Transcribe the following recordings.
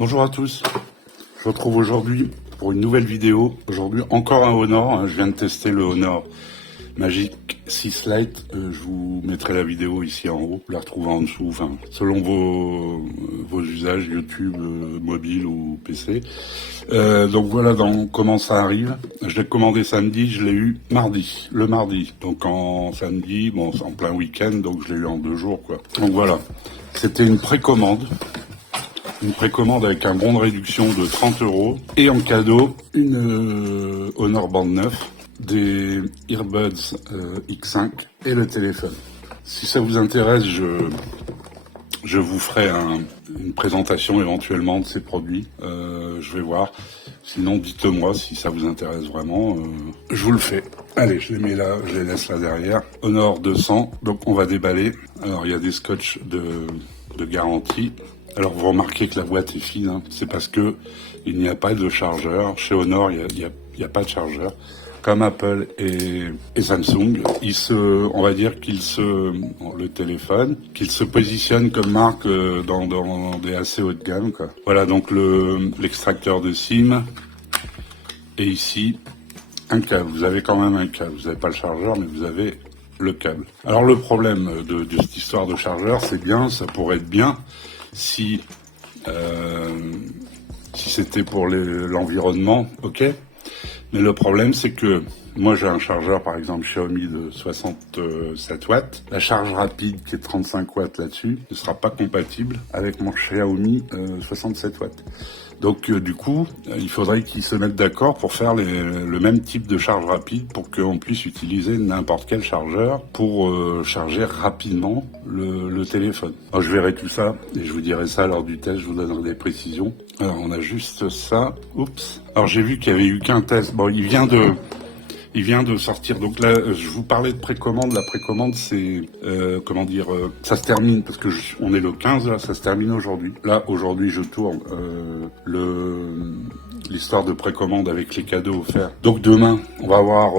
Bonjour à tous, je vous retrouve aujourd'hui pour une nouvelle vidéo. Aujourd'hui encore un Honor, je viens de tester le Honor Magic 6 Lite. Je vous mettrai la vidéo ici en haut, vous la retrouvez en dessous, enfin, selon vos usages YouTube, mobile ou PC. Donc voilà comment ça arrive. Je l'ai commandé samedi, je l'ai eu le mardi. Donc en samedi, bon c'est en plein week-end, donc je l'ai eu en 2 jours quoi. Donc voilà, c'était une précommande. Une précommande avec un bon de réduction de 30 € et en cadeau une Honor Band 9, des Earbuds X5 et le téléphone. Si ça vous intéresse, je vous ferai une présentation éventuellement de ces produits. Je vais voir. Sinon, dites-moi si ça vous intéresse vraiment. Je vous le fais. Allez, je les mets là, je les laisse là derrière. Honor 200. Donc on va déballer. Alors il y a des scotch de garantie. Alors vous remarquez que la boîte est fine, hein. C'est parce que il n'y a pas de chargeur. Chez Honor, il y a pas de chargeur. Comme Apple et Samsung, on va dire le téléphone, qu'il se positionne comme marque dans des assez haut de gamme, quoi. Voilà donc l'extracteur de SIM. Et ici, un câble. Vous avez quand même un câble. Vous n'avez pas le chargeur, mais vous avez le câble. Alors le problème de cette histoire de chargeur, c'est bien, ça pourrait être bien si c'était pour l'environnement, ok. Mais le problème, c'est que moi j'ai un chargeur par exemple Xiaomi de 67 watts. La charge rapide qui est 35 watts là-dessus ne sera pas compatible avec mon Xiaomi 67 watts. Donc du coup, il faudrait qu'ils se mettent d'accord pour faire le même type de charge rapide pour qu'on puisse utiliser n'importe quel chargeur pour charger rapidement le téléphone. Alors, je verrai tout ça et je vous dirai ça lors du test, je vous donnerai des précisions. Alors on a juste ça. Oups. Alors j'ai vu qu'il y avait eu qu'un test. Bon, il vient de sortir. Donc là, je vous parlais de précommande. La précommande, c'est ça se termine parce que on est le 15 là, ça se termine aujourd'hui. Là, aujourd'hui, je tourne l'histoire de précommande avec les cadeaux offerts. Donc demain, on va voir.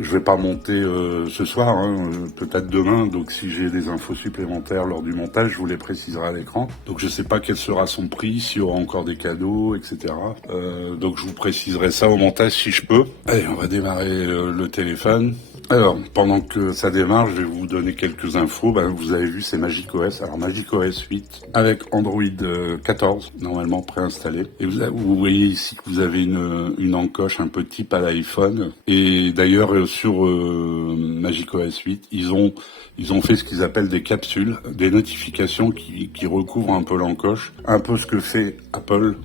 Je vais pas monter ce soir, hein, peut-être demain. Donc si j'ai des infos supplémentaires lors du montage, je vous les préciserai à l'écran. Donc je sais pas quel sera son prix, s'il y aura encore des cadeaux, etc. Donc je vous préciserai ça au montage si je peux. Allez, on va démarrer le téléphone. Alors, pendant que ça démarre, je vais vous donner quelques infos. Vous avez vu, c'est macOS. Alors, macOS 8 avec Android 14, normalement préinstallé. Et vous voyez ici que vous avez une encoche un peu type à l'iPhone. Et d'ailleurs, sur macOS 8, ils ont fait ce qu'ils appellent des capsules, des notifications qui recouvrent un peu l'encoche. Un peu ce que fait Apple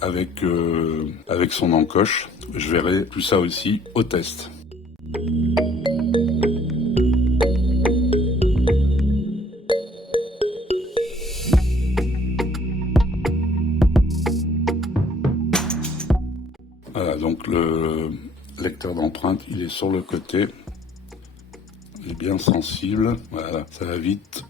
avec son encoche. Je verrai tout ça aussi au test. Voilà, donc le lecteur d'empreinte, il est sur le côté. Il est bien sensible. Voilà, ça va vite.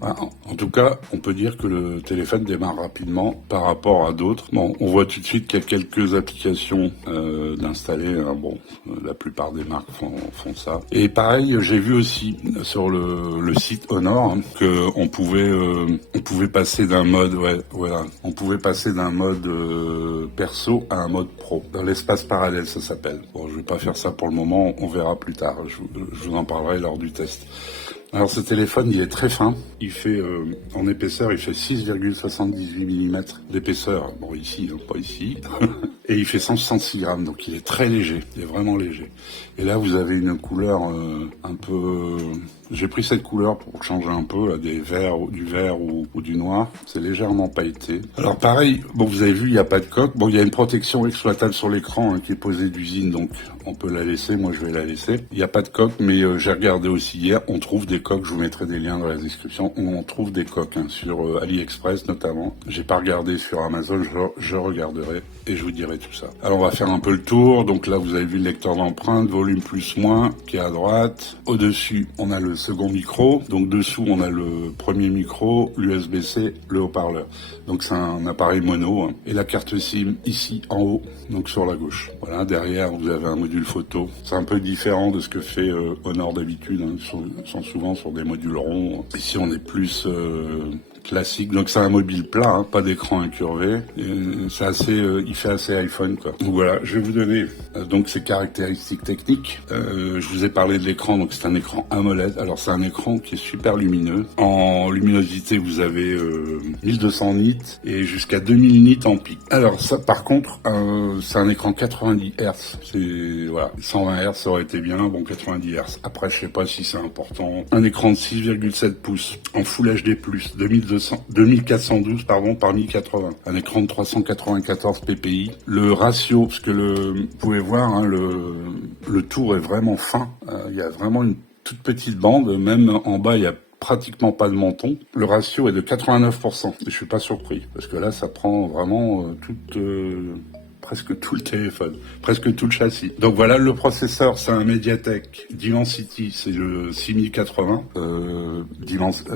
En tout cas, on peut dire que le téléphone démarre rapidement par rapport à d'autres. Bon, on voit tout de suite qu'il y a quelques applications d'installer. Bon, la plupart des marques font ça. Et pareil, j'ai vu aussi sur le site Honor hein, que on pouvait passer d'un mode, on pouvait passer d'un mode perso à un mode pro. Dans l'espace parallèle, ça s'appelle. Bon, je vais pas faire ça pour le moment. On verra plus tard. Je vous en parlerai lors du test. Alors ce téléphone, il est très fin. Il fait, en épaisseur, il fait 6,78 mm d'épaisseur. Bon, ici, hein, pas ici. Et il fait 166 grammes, donc il est très léger. Il est vraiment léger. Et là, vous avez une couleur un peu... J'ai pris cette couleur pour changer un peu, là, du vert ou du noir. C'est légèrement pailleté. Alors pareil, bon, vous avez vu, il n'y a pas de coque. Bon, il y a une protection exploitable sur l'écran hein, qui est posée d'usine, donc on peut la laisser. Moi, je vais la laisser. Il n'y a pas de coque, mais j'ai regardé aussi hier. On trouve des coques. Je vous mettrai des liens dans la description. On trouve des coques hein, sur AliExpress notamment. J'ai pas regardé sur Amazon. Je regarderai et je vous dirai et tout ça. Alors on va faire un peu le tour. Donc là vous avez vu le lecteur d'empreintes, volume plus moins qui est à droite. Au-dessus on a le second micro. Donc dessous on a le premier micro, l'USB-C, le haut-parleur. Donc c'est un appareil mono. Hein. Et la carte SIM ici en haut, donc sur la gauche. Voilà, derrière vous avez un module photo. C'est un peu différent de ce que fait Honor d'habitude. Hein. Ils sont souvent sur des modules ronds. Ici on est plus classique, donc c'est un mobile plat, hein, pas d'écran incurvé. C'est assez, il fait assez iPhone quoi. Donc voilà, je vais vous donner donc ses caractéristiques techniques. Je vous ai parlé de l'écran, donc c'est un écran AMOLED. Alors c'est un écran qui est super lumineux. En luminosité, vous avez 1200 nits et jusqu'à 2000 nits en pic. Alors ça, par contre, c'est un écran 90 Hz. C'est voilà, 120 Hz ça aurait été bien, bon 90 Hz. Après, je sais pas si c'est important. Un écran de 6,7 pouces en Full HD+, 2412 par 1080. Un écran de 394 ppi. Le ratio, parce que vous pouvez voir, hein, le tour est vraiment fin. Il y a vraiment une toute petite bande, même en bas il y a pratiquement pas de menton. Le ratio est de 89%. Et je suis pas surpris, parce que là ça prend vraiment presque tout le téléphone, presque tout le châssis. Donc voilà, le processeur, c'est un MediaTek Dimensity, c'est le 6080.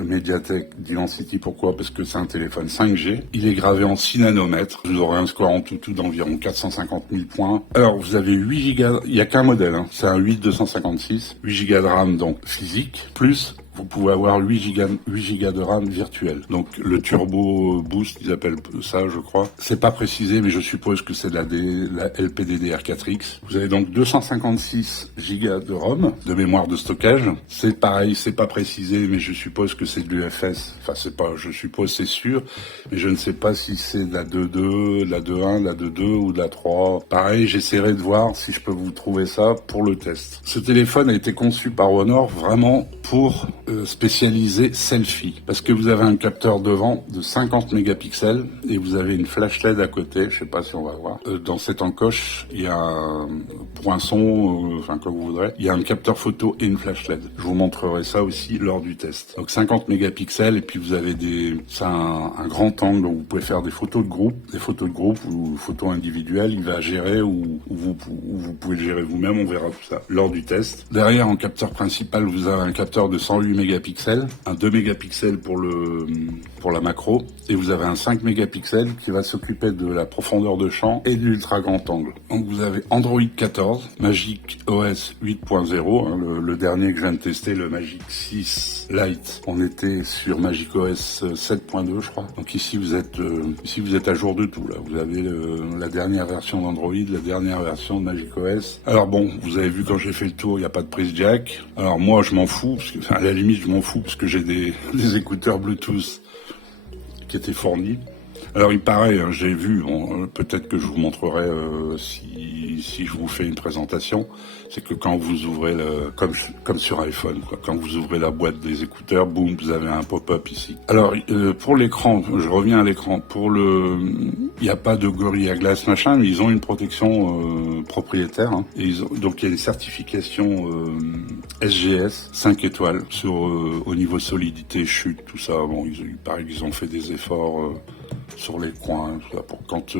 MediaTek Dimensity, pourquoi? Parce que c'est un téléphone 5G. Il est gravé en 6 nanomètres. Vous aurez un score en tout d'environ 450 000 points. Alors, vous avez 8 Go, il n'y a qu'un modèle, hein. C'est un 8256, 8 Go de RAM, donc physique, plus vous pouvez avoir 8 Go de RAM virtuel. Donc le Turbo Boost, ils appellent ça, je crois. C'est pas précisé, mais je suppose que c'est de la LPDDR4X. Vous avez donc 256 Go de ROM, de mémoire de stockage. C'est pareil, c'est pas précisé, mais je suppose que c'est de l'UFS. Enfin, c'est pas, je suppose, c'est sûr. Mais je ne sais pas si c'est de la 2.2, de la 2.1, de la 2.2 ou de la 3. Pareil, j'essaierai de voir si je peux vous trouver ça pour le test. Ce téléphone a été conçu par Honor vraiment pour spécialisé selfie, parce que vous avez un capteur devant de 50 mégapixels et vous avez une flash LED à côté, je sais pas si on va voir. Dans cette encoche, il y a un poinçon, enfin comme vous voudrez, il y a un capteur photo et une flash LED. Je vous montrerai ça aussi lors du test. Donc 50 mégapixels et puis vous avez c'est un grand angle où vous pouvez faire des photos de groupe ou photos individuelles, il va gérer ou vous pouvez le gérer vous-même, on verra tout ça lors du test. Derrière, en capteur principal, vous avez un capteur de 108 mégapixels, un 2 mégapixels pour la macro, et vous avez un 5 mégapixels qui va s'occuper de la profondeur de champ et de l'ultra grand angle. Donc vous avez Android 14, Magic OS 8.0, hein, le dernier que je viens de tester, le Magic 6 Lite. On était sur Magic OS 7.2, je crois. Donc ici vous êtes à jour de tout là. Vous avez la dernière version d'Android, la dernière version de Magic OS. Alors bon, vous avez vu quand j'ai fait le tour, il n'y a pas de prise jack. Alors moi je m'en fous, parce que, enfin, à la limite je m'en fous parce que j'ai des écouteurs Bluetooth qui étaient fournis. Alors il paraît, hein, j'ai vu, peut-être que je vous montrerai si je vous fais une présentation, c'est que quand vous ouvrez comme sur iPhone, quoi, quand vous ouvrez la boîte des écouteurs, boum, vous avez un pop-up ici. Alors pour l'écran, je reviens à l'écran. Il n'y a pas de Gorilla Glass machin, mais ils ont une protection propriétaire. Hein, et donc il y a une certification SGS 5 étoiles au niveau solidité, chute, tout ça. Bon, il paraît qu'ils ont fait des efforts sur les coins, tout ça, pour quand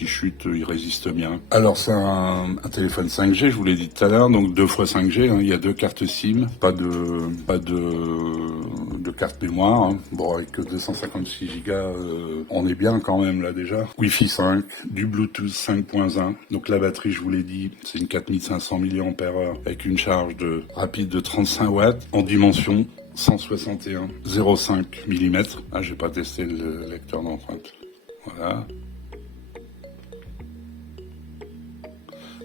il chute, il résiste bien. Alors c'est un téléphone 5G, je vous l'ai dit tout à l'heure, donc 2 fois 5G, hein, il y a 2 cartes SIM, pas de carte mémoire, hein. Bon, avec 256 Go, on est bien quand même là déjà. Wi-Fi 5, du Bluetooth 5.1, donc la batterie, je vous l'ai dit, c'est une 4500 mAh avec une charge rapide de 35 watts en dimension 161,05 mm. Ah, j'ai pas testé le lecteur d'empreinte. Voilà.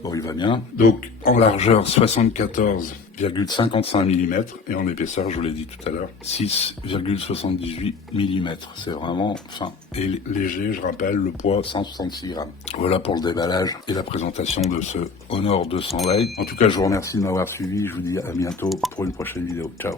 Bon, il va bien. Donc, en largeur, 74,55 mm et en épaisseur, je vous l'ai dit tout à l'heure, 6,78 mm. C'est vraiment fin et léger, je rappelle, le poids 166 grammes. Voilà pour le déballage et la présentation de ce Honor 200 Lite. En tout cas, je vous remercie de m'avoir suivi. Je vous dis à bientôt pour une prochaine vidéo. Ciao.